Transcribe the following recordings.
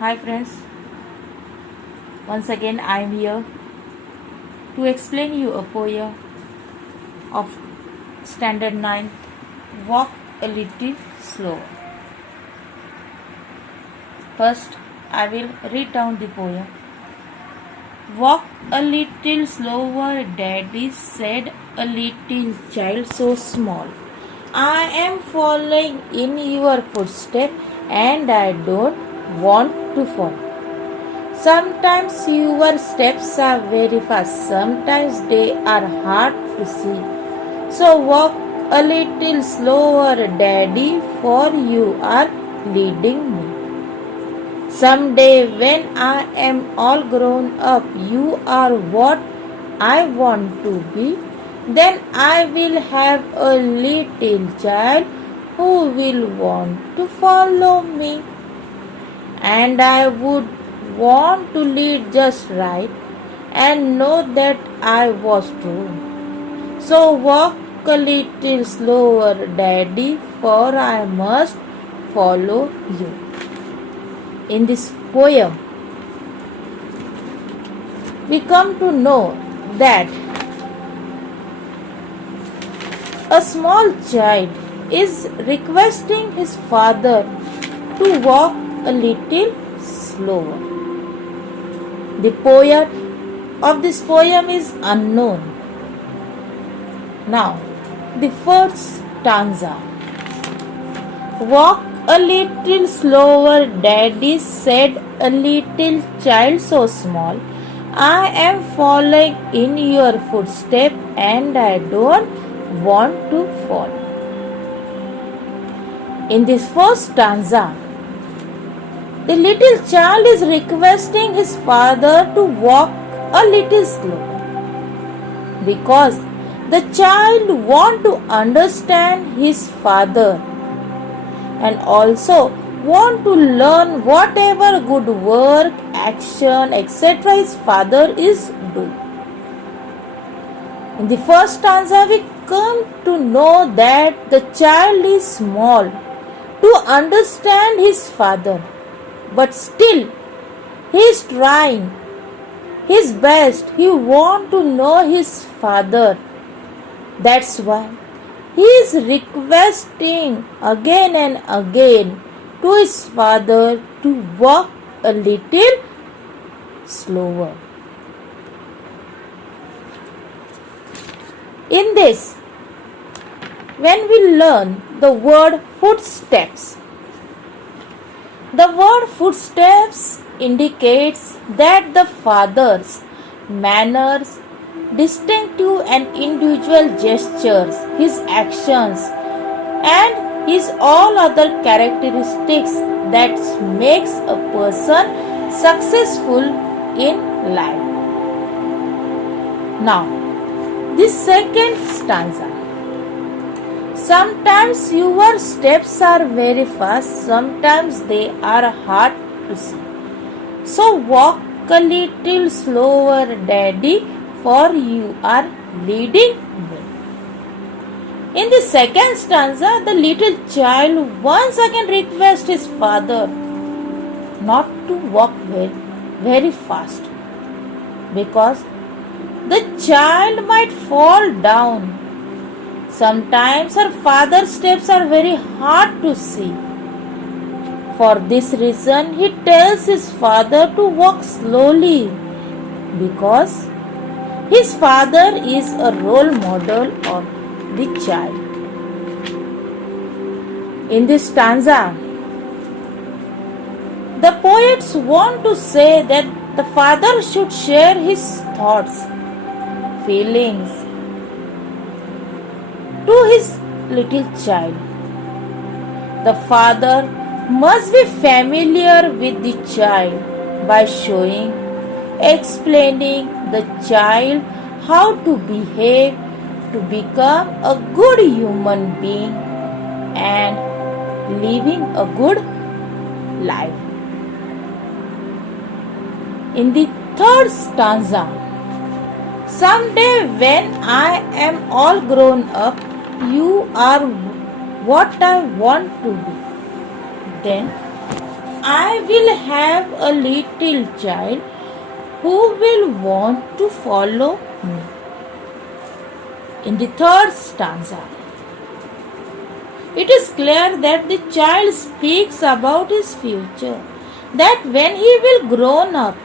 Hi friends, once again I am here to explain you a poem of Standard 9, Walk a Little Slow. First, I will read down the poem. Walk a little slower, Daddy said, a little child so small. I am following in your footsteps and I don't want to fall. Sometimes your steps are very fast, sometimes they are hard to see. So walk a little slower, Daddy, for you are leading me. Someday when I am all grown up, you are what I want to be. Then I will have a little child who will want to follow me. And I would want to lead just right and know that I was true. So walk a little slower, Daddy, for I must follow you. In this poem, we come to know that a small child is requesting his father to walk a little slower. The poet of this poem is unknown. Now, the first stanza. Walk a little slower, Daddy said, a little child so small. I am following in your footsteps and I don't want to fall. In this first stanza, the little child is requesting his father to walk a little slow because the child wants to understand his father and also want to learn whatever good work, action, etc. his father is doing. In the first stanza, we come to know that the child is small to understand his father, but still he is trying his best. He wants to know his father. That's why he is requesting again and again to his father to walk a little slower. In this, when we learn the word footsteps, the word footsteps indicates that the father's manners, distinctive and individual gestures, his actions, and his all other characteristics that makes a person successful in life. Now, the second stanza. Sometimes your steps are very fast, sometimes they are hard to see. So walk a little slower, Daddy, for you are leading me. In the second stanza, the little child once again requests his father not to walk very fast because the child might fall down. Sometimes her father's steps are very hard to see. For this reason, he tells his father to walk slowly because his father is a role model of the child. In this stanza, the poets want to say that the father should share his thoughts, feelings to his little child. The father must be familiar with the child by showing, explaining the child how to behave to become a good human being and living a good life. In the third stanza, someday when I am all grown up, you are what I want to be. Then I will have a little child who will want to follow me. In the third stanza, it is clear that the child speaks about his future, that when he will grow up,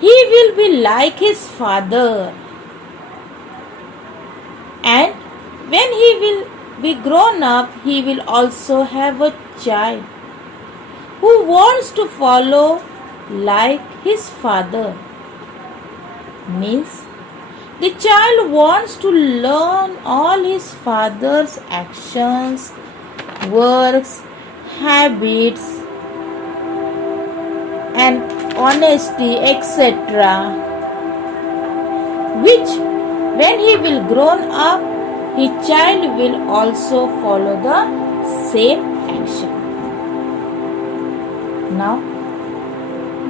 he will be like his father. And when he will be grown up, he will also have a child who wants to follow like his father. Means the child wants to learn all his father's actions, works, habits, and honesty, etc., which when he will grown up, his child will also follow the same action. Now,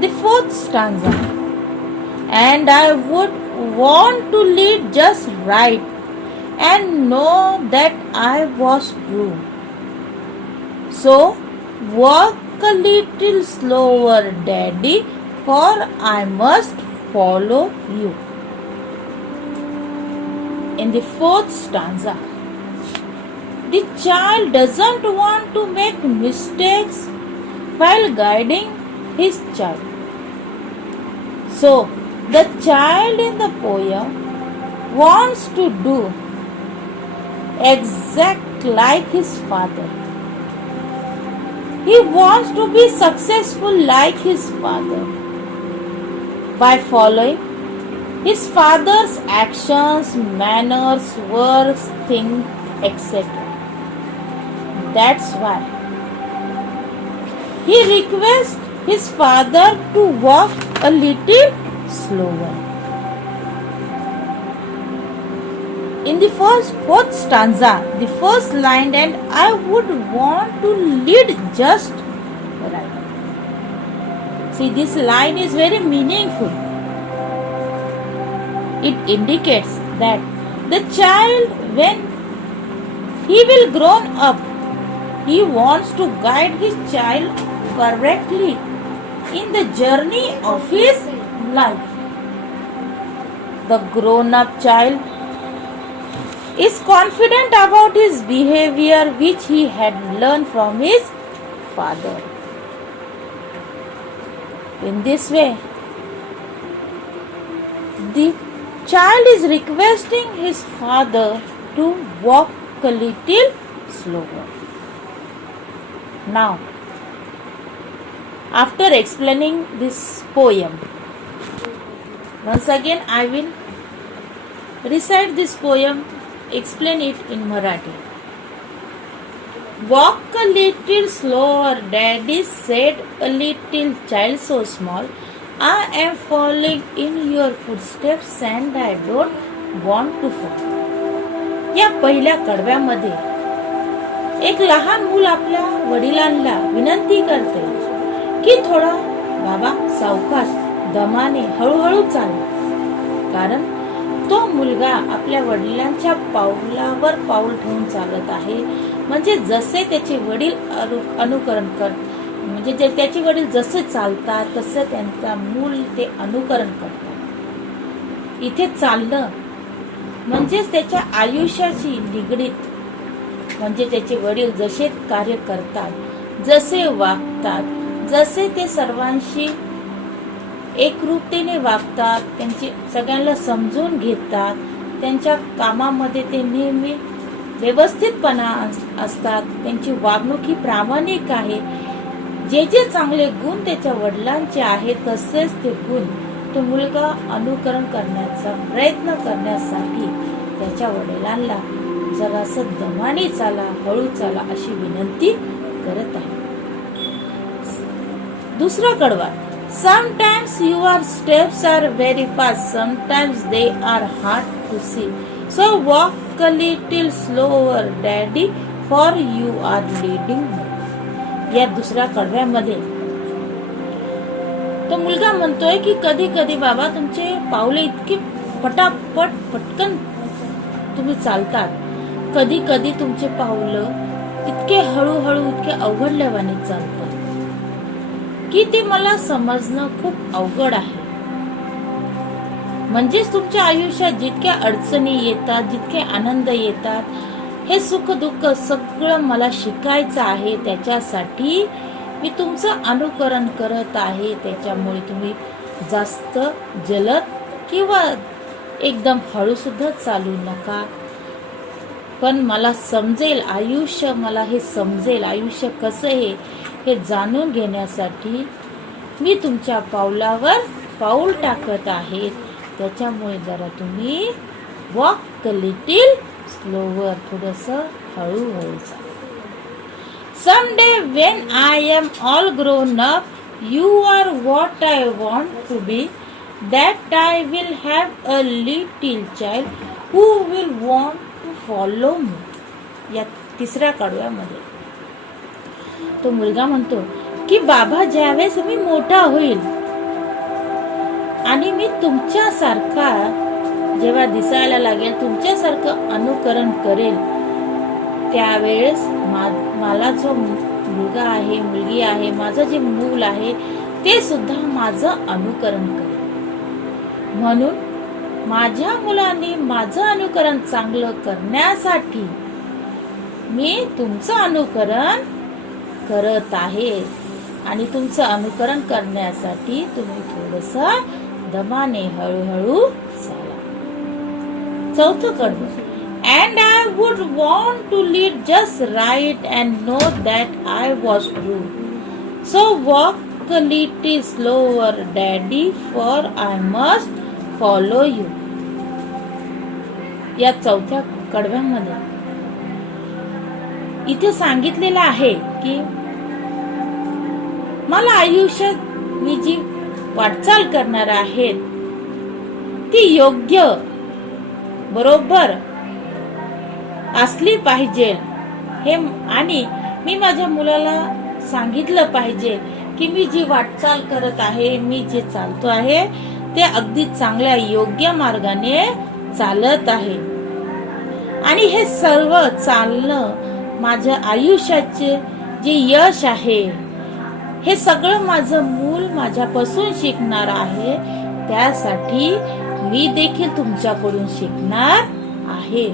the fourth stanza. And I would want to lead just right and know that I was true. So, walk a little slower, Daddy, for I must follow you. In the fourth stanza, the child doesn't want to make mistakes while guiding his child. So, the child in the poem wants to do exact like his father. He wants to be successful like his father by following his father's actions, manners, works, things, etc. That's why he requests his father to walk a little slower. In the fourth stanza, the first line, and I would want to lead just right. See, this line is very meaningful. It indicates that the child, when he will grown up, he wants to guide his child correctly in the journey of his life. The grown-up child is confident about his behavior which he had learned from his father. In this way, the child is requesting his father to walk a little slower. Now, after explaining this poem, once again I will recite this poem, explain it in Marathi. Walk a little slower, Daddy said, a little child so small. I am following in your footsteps and I don't want to fall. या पहिल्या कडव्यामध्ये एक लहान मूल आपल्या वडिलांना विनंती करते की थोडा बाबा सावकाश दमाने हळूहळू चाला, कारण तो मुलगा आपल्या वडिलांच्या पावलावर पाऊल ठेवून चालत आहे. म्हणजे जसे त्याचे वडील अनुकरण करतात, म्हणजे त्याचे वडील जसे चालतात तसे त्यांचा मूल ते अनुकरण करतात. इथे चालणं म्हणजेच त्याच्या आयुष्याशी निगडीत, म्हणजे त्याचे वडील जसे कार्य करतात, जसे वागतात, जसे ते सर्वांशी एकरूपतेने वागतात, त्यांची सगळ्यांना समजून घेतात, त्यांच्या कामामध्ये ते नेहमी व्यवस्थितपणा असतात, त्यांची वागणूक ही प्रामाणिक आहे. जे जे चांगले गुण त्याच्या वडिलांचे आहेत तसेच ते गुण तो मुलगा अनुकरण करण्याचा प्रयत्न करण्यासाठी त्याच्या वडिलांना जरासं दमाने चाला, हळू चाला अशी विनंती करत आहे. दुसरा कडवा. Sometimes your steps are very fast, sometimes they are hard to see. So walk a little slower, Daddy, for you are leading me. या दुसऱ्या कडव्यामध्ये तो मुलगा म्हणतोय की कधी कधी बाबा तुमचे पावले इतके पटापट पटकन तुम्ही चालतात, कधी कधी तुमचे पावलं इतके हळूहळू इतके अवघडल्यावाने चालतात. की ते मला समजणं खूप अवघड आहे. म्हणजेच तुमच्या आयुष्यात जितक्या अडचणी येतात, जितके आनंद येतात, हे सुख दुःख सगळं मला शिकायचं आहे. त्याच्यासाठी मी तुमचं अनुकरण करत आहे. त्याच्यामुळे तुम्ही जास्त जलद किंवा एकदम हळू सुद्धा चालू नका. पण मला समजेल आयुष्य, मला हे समजेल आयुष्य कसं आहे हे जाणून घेण्यासाठी मी तुमच्या पावलावर पाऊल टाकत आहे. त्याच्यामुळे जरा तुम्ही वॉक अ लिटिल स्लोवर, थोडंसं हळूहळू चाला. Someday when I am all grown up, you are what I want to be. That I will have a little child who will want to follow me. या तिसऱ्या कडव्यामध्ये तो मुलगा म्हणतो की बाबा ज्यावेळेस मी मोठा होईल आणि मी तुमच्यासारखा जेव्हा दिसायला लागेल, तुमच्यासारखं अनुकरण करेल, त्यावेळेस मला जो मुलगा आहे, मुलगी आहे, माझं जे मूल आहे ते सुद्धा माझं अनुकरण करेल. म्हणून माझ्या मुलांनी माझं अनुकरण चांगलं करण्यासाठी मी तुमचं अनुकरण करत आहे. आणि तुमचं अनुकरण करण्यासाठी तुम्ही थोडंसं दमाने हळूहळू चाला. चौथं कडवं, and I would want to lead just right and know that I was true. So walk a little slower, Daddy, for I must follow you. या चौथ्या कडव्यामध्ये इथे सांगितलेलं आहे की मला आयुष्यात मी जी वाटचाल करणार आहे ती योग्य बरोबर असली पाहिजे हे, आणि मी माझ्या मुलाला सांगितलं पाहिजे की मी जी वाटचाल करत आहे, मी जे चालतो आहे ते अगदी चांगल्या योग्य मार्गाने चालत आहे. आणि हे सर्व चालणं माझ्या आयुष्याचे जे यश आहे हे सगळं माझं मूल माझ्यापासून शिकणार आहे. त्यासाठी मी देखील तुमच्याकडून शिकणार आहे.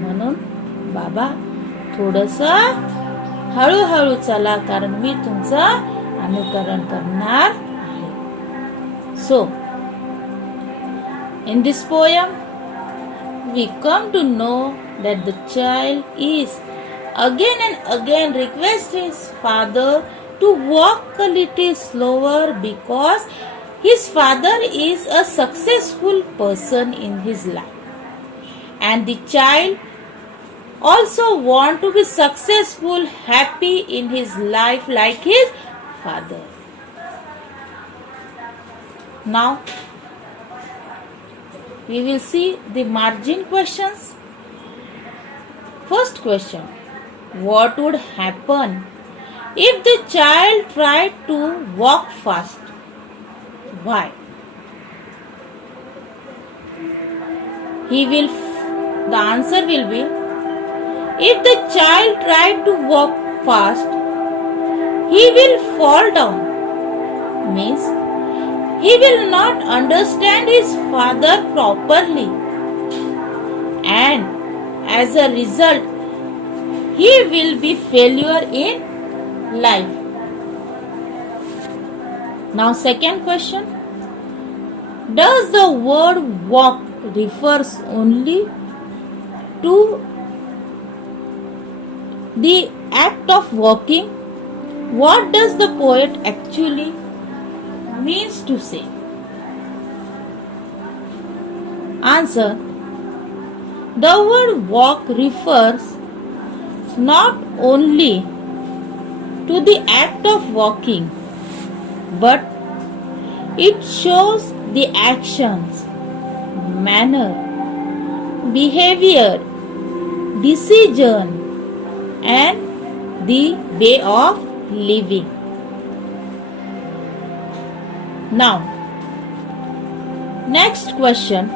म्हणून बाबा थोडंसं हळूहळू चला, कारण मी तुमचं अनुकरण करणार आहे. सो in this poem we come to know that the child is again and again requests his father to walk a little slower because his father is a successful person in his life, and the child also want to be successful, happy in his life like his father. Now we will see the margin questions. First question, what would happen if the child tried to walk fast? Why? The answer will be, if the child tried to walk fast, he will fall down. Means he will not understand his father properly, and as a result he will be failure in life. Now second question, does the word walk refers only to the act of walking? What does the poet actually means to say? Answer, the word walk refers not only to the act of walking, but it shows the actions, manner, behavior, decision, and the way of living. Now, next question,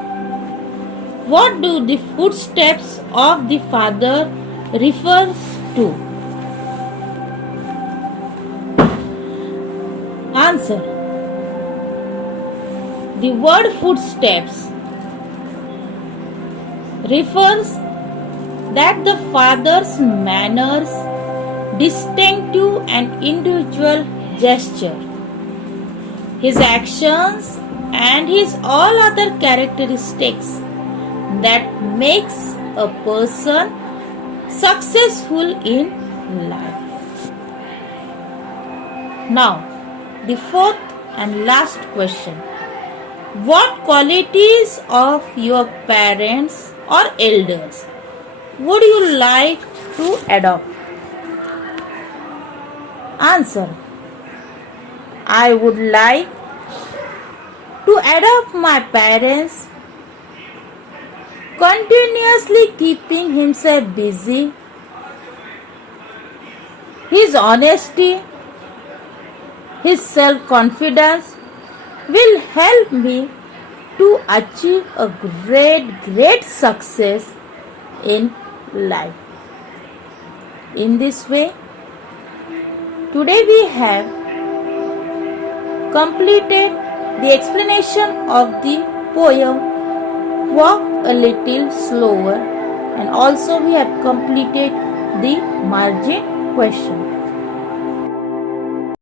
what do the footsteps of the father refers to? Answer. The word footsteps refers that the father's manners, distinctive and individual gesture, his actions and his all other characteristics that makes a person successful in life. Now, the fourth and last question. What qualities of your parents or elders would you like to adopt? Answer. I would like to adopt my parents continuously keeping himself busy, his honesty, his self-confidence will help me to achieve a great success in life. In this way, today we have completed the explanation of the poem Walk a Little Slower, and also we have completed the margin question.